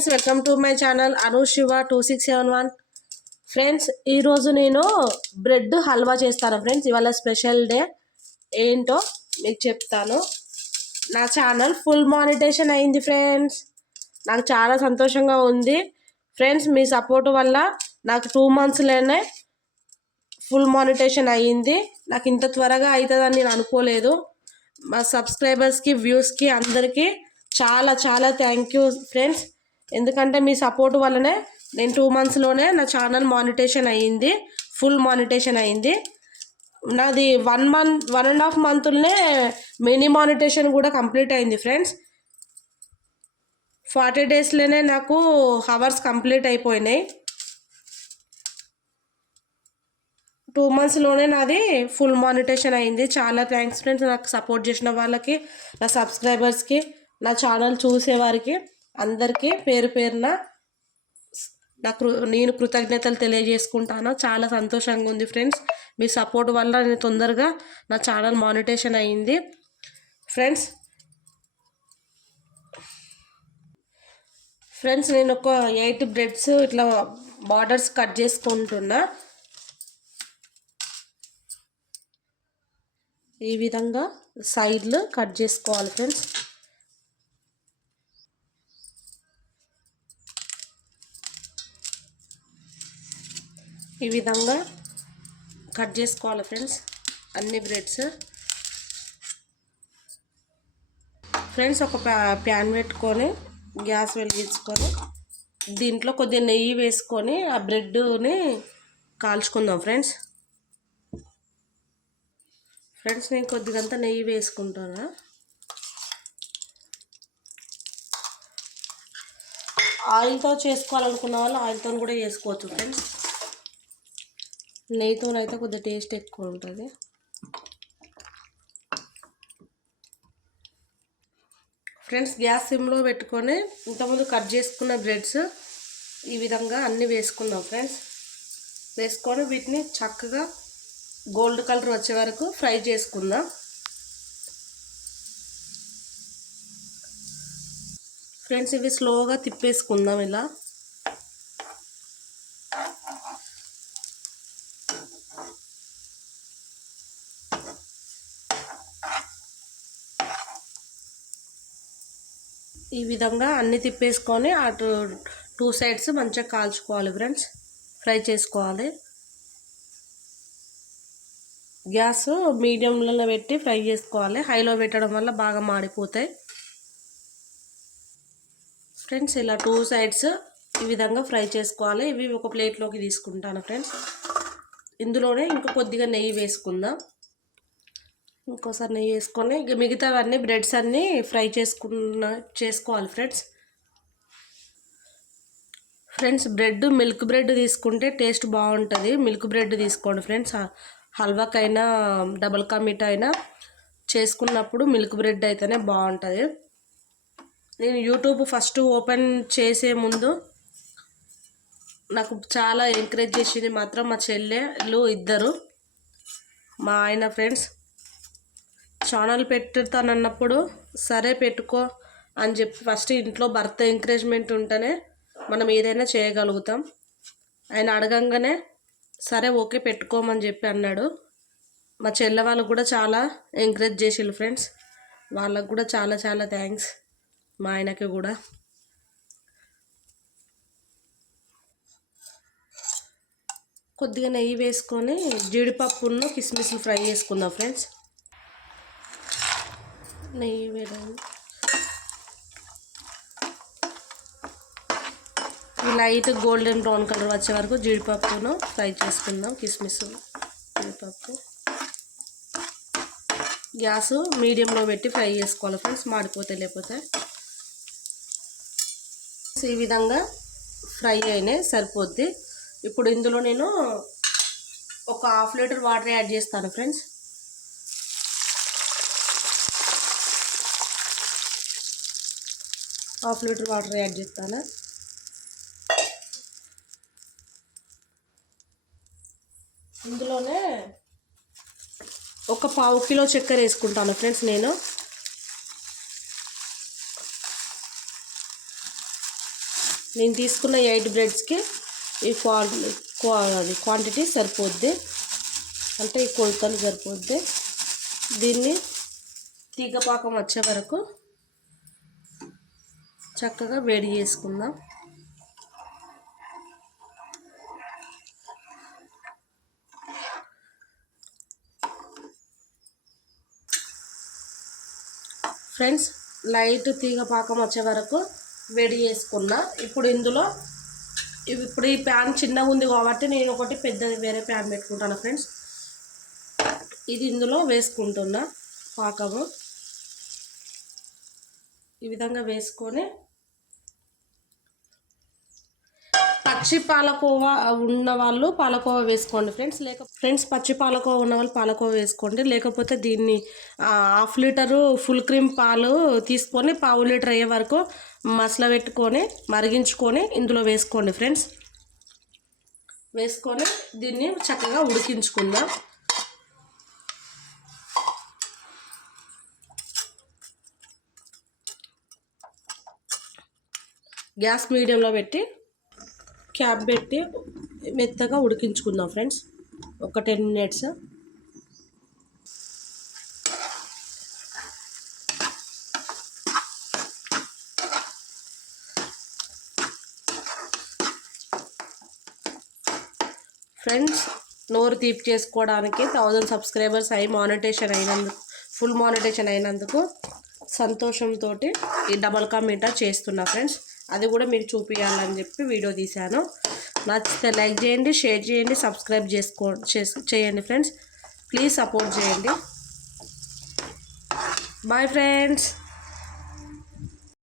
Friends welcome to my channel Anu Shiva two six seven one friends ఈరోజు నేను bread halwa చేస్తాను friends. ఇవాళ special day. ఏంటో మీకు చెప్తాను. నా ఛానల్ ఫుల్ మానిటేషన్ అయింది ఫ్రెండ్స్. నాకు చాలా సంతోషంగా ఉంది. ఫ్రెండ్స్ మీ సపోర్ట్ వల్ల నాకు టూ మంత్స్లోనే ఫుల్ మానిటేషన్ అయ్యింది. నాకు ఇంత త్వరగా అవుతుందని నేను అనుకోలేదు. మా సబ్స్క్రైబర్స్కి వ్యూస్కి అందరికీ చాలా చాలా థ్యాంక్ యూ ఫ్రెండ్స్. ఎందుకంటే మీ సపోర్ట్ వల్లనే నేను టూ మంత్స్లోనే నా ఛానల్ మానిటేషన్ అయ్యింది ఫుల్ మానిటేషన్ అయ్యింది. నాది one month one and half మంత్లోనే mini మానిటేషన్ కూడా కంప్లీట్ అయింది ఫ్రెండ్స్ ఫార్టీ డేస్లోనే నాకు హవర్స్ కంప్లీట్ అయిపోయినాయి. టూ మంత్స్లోనే నాది ఫుల్ మానిటేషన్ అయింది చాలా థ్యాంక్స్ ఫ్రెండ్స్ నాకు సపోర్ట్ చేసిన వాళ్ళకి నా సబ్స్క్రైబర్స్కి నా ఛానల్ చూసేవారికి. అందరికీ పేరు పేరున నా కృ నేను కృతజ్ఞతలు తెలియజేసుకుంటాను. చాలా సంతోషంగా ఉంది ఫ్రెండ్స్. మీ సపోర్ట్ వల్ల నేను తొందరగా నా ఛానల్ మానిటేషన్ అయ్యింది ఫ్రెండ్స్ ఫ్రెండ్స్ నేను ఒక ఎయిట్ బ్రెడ్స్ ఇట్లా బార్డర్స్ కట్ చేసుకుంటున్నా. ఈ విధంగా సైడ్లు కట్ చేసుకోవాలి ఫ్రెండ్స్. ఈ విధంగా కట్ చేసుకోవాలి ఫ్రెండ్స్. అన్ని బ్రెడ్స్. ఫ్రెండ్స్ ఒక ప్యాన్ పెట్టుకొని గ్యాస్ వెలిగించుకొని దీంట్లో కొద్దిగా నెయ్యి వేసుకొని ఆ బ్రెడ్ని కాల్చుకుందాం ఫ్రెండ్స్. ఫ్రెండ్స్ నేను కొద్దిగంత నెయ్యి వేసుకుంటాను? ఆయిల్తో చేసుకోవాలనుకున్న వాళ్ళు ఆయిల్తో కూడా చేసుకోవచ్చు ఫ్రెండ్స్. నెయ్యితో అయితే కొద్దిగా టేస్ట్ ఎక్కువ ఉంటుంది ఫ్రెండ్స్ గ్యాస్ సిమ్లో పెట్టుకొని ఇంతకుముందు కట్ చేసుకున్న బ్రెడ్స్ ఈ విధంగా అన్నీ వేసుకుందాం ఫ్రెండ్స్. వేసుకొని వీటిని చక్కగా గోల్డ్ కలర్ వచ్చే వరకు ఫ్రై చేసుకుందాం. ఫ్రెండ్స్ ఇవి స్లోగా తిప్పేసుకుందాం ఇలా. ఈ విధంగా అన్ని తిప్పేసుకొని అటు టూ సైడ్స్ మంచిగా కాల్చుకోవాలి ఫ్రెండ్స్. ఫ్రై చేసుకోవాలి. గ్యాస్ మీడియంలో పెట్టి ఫ్రై చేసుకోవాలి. హైలో పెట్టడం వల్ల బాగా మాడిపోతాయి. ఫ్రెండ్స్ ఇలా టూ సైడ్స్ ఈ విధంగా ఫ్రై చేసుకోవాలి. ఇవి ఒక ప్లేట్లోకి తీసుకుంటాను ఫ్రెండ్స్. ఇందులోనే ఇంకా కొద్దిగా నెయ్యి వేసుకుందాం. ఇంకోసారి నెయ్యి వేసుకొని మిగతావన్నీ బ్రెడ్స్ అన్నీ ఫ్రై చేసుకున్న చేసుకోవాలి friends. Friends bread milk bread తీసుకుంటే టేస్ట్ బాగుంటుంది. మిల్క్ బ్రెడ్ తీసుకోండి ఫ్రెండ్స్. హల్వాకైనా డబల్ కా మీఠా అయినా చేసుకున్నప్పుడు మిల్క్ బ్రెడ్ అయితేనే బాగుంటుంది. నేను యూట్యూబ్ ఫస్ట్ ఓపెన్ చేసే ముందు నాకు చాలా ఎంకరేజ్ చేసింది మాత్రం మా చెల్లెలు ఇద్దరు. మా ఆయన ఫ్రెండ్స్. ఛానల్ పెట్టుతానన్నప్పుడు సరే పెట్టుకో అని చెప్పి ఫస్ట్ ఇంట్లో భర్త ఎంకరేజ్మెంట్ ఉంటేనే మనం ఏదైనా చేయగలుగుతాం. ఆయన అడగంగానే సరే ఓకే పెట్టుకోమని చెప్పి అన్నాడు. మా చెల్లె వాళ్ళు కూడా చాలా ఎంకరేజ్ చేసిళ్ళు ఫ్రెండ్స్ వాళ్ళకు కూడా చాలా చాలా థ్యాంక్స్ మా ఆయనకి కూడా. కొద్దిగా నెయ్యి వేసుకొని జీడిపప్పును కిస్మిస్లు ఫ్రై చేసుకుందాం ఫ్రెండ్స్ నెయ్యి వేయడం. లైట్ గోల్డెన్ బ్రౌన్ కలర్ వచ్చే వరకు జీడిపప్పును ఫ్రై చేసుకుందాం కిస్మిస్ జీడిపప్పు. గ్యాస్ మీడియంలో పెట్టి ఫ్రై చేసుకోవాలి ఫ్రెండ్స్ మాడిపోతే లేకపోతే. ఈ విధంగా ఫ్రై అయినాయి సరిపోద్ది. ఇప్పుడు ఇందులో నేను ఒక హాఫ్ లీటర్ వాటర్ యాడ్ చేస్తాను friends. Half litre water add చేస్తాను. ఇందులోనే ఒక పావు కిలో చక్కెర వేసుకుంటాను ఫ్రెండ్స్ నేను. నేను తీసుకున్న ఎయిట్ బ్రెడ్స్కి ఈ క్వాంటి అది క్వాంటిటీ సరిపోద్ది. అంటే ఈ కొలతలు సరిపోద్ది. దీన్ని తీగపాకం వచ్చే వరకు చక్కగా వేడి చేసుకుందాం. ఫ్రెండ్స్ లైట్ తీగ పాకం వచ్చే వరకు వేడి చేసుకున్నా. ఇప్పుడు ఇందులో ఇప్పుడు ఈ ప్యాన్ చిన్నగా ఉంది కాబట్టి నేను ఒకటి పెద్దది వేరే ప్యాన్ పెట్టుకుంటాను ఫ్రెండ్స్. ఇది ఇందులో వేసుకుంటున్నా పాకము. ఈ విధంగా వేసుకొని పచ్చి పాలకోవా ఉన్న వాళ్ళు పాలకోవా వేసుకోండి ఫ్రెండ్స్. లేక ఫ్రెండ్స్ పచ్చి పాలకోవా ఉన్న వాళ్ళు పాలకోవా వేసుకోండి. లేకపోతే దీన్ని హాఫ్ లీటరు ఫుల్ క్రీమ్ పాలు తీసుకొని పావు లీటర్ అయ్యే వరకు మసల పెట్టుకొని మరిగించుకొని ఇందులో వేసుకోండి ఫ్రెండ్స్. వేసుకొని దీన్ని చక్కగా ఉడికించుకుందాం. గ్యాస్ మీడియంలో పెట్టి క్యాప్ పెట్టి మెత్తగా ఉడికించుకుందాం ఫ్రెండ్స్. ఒక టెన్ మినిట్స్. ఫ్రెండ్స్ నోరు తీపి చేసుకోవడానికి థౌజండ్ సబ్స్క్రైబర్స్ అయి మానిటేషన్ అయినందుకు ఫుల్ మానిటేషన్ అయినందుకు సంతోషంతో ఈ డబల్ కా మీటా చేస్తున్నా ఫ్రెండ్స్. అది కూడా మీకు చూపించాలని చెప్పి వీడియో తీశాను. నచ్చితే లైక్ చేయండి షేర్ చేయండి సబ్స్క్రైబ్ చేసుకో చేస్- చేయండి ఫ్రెండ్స్. ప్లీజ్ సపోర్ట్ చేయండి. Bye friends.